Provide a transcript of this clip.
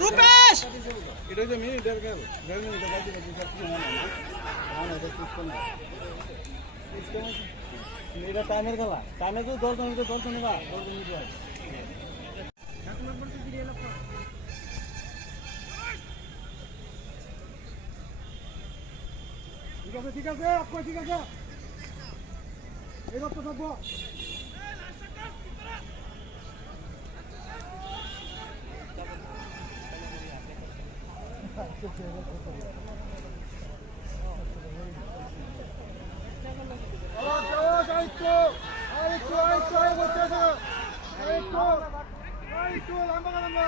రూపేష్ ఈరోజు మీ గవర్నమెంట్ మీరు టైమర్ కదా టైమర్ దొరుకుతుంది దొరుకుతుందిగా ঠিক আছে আপনি ঠিক আছে এই রক্ত থাকবো আরেকটু লম্বা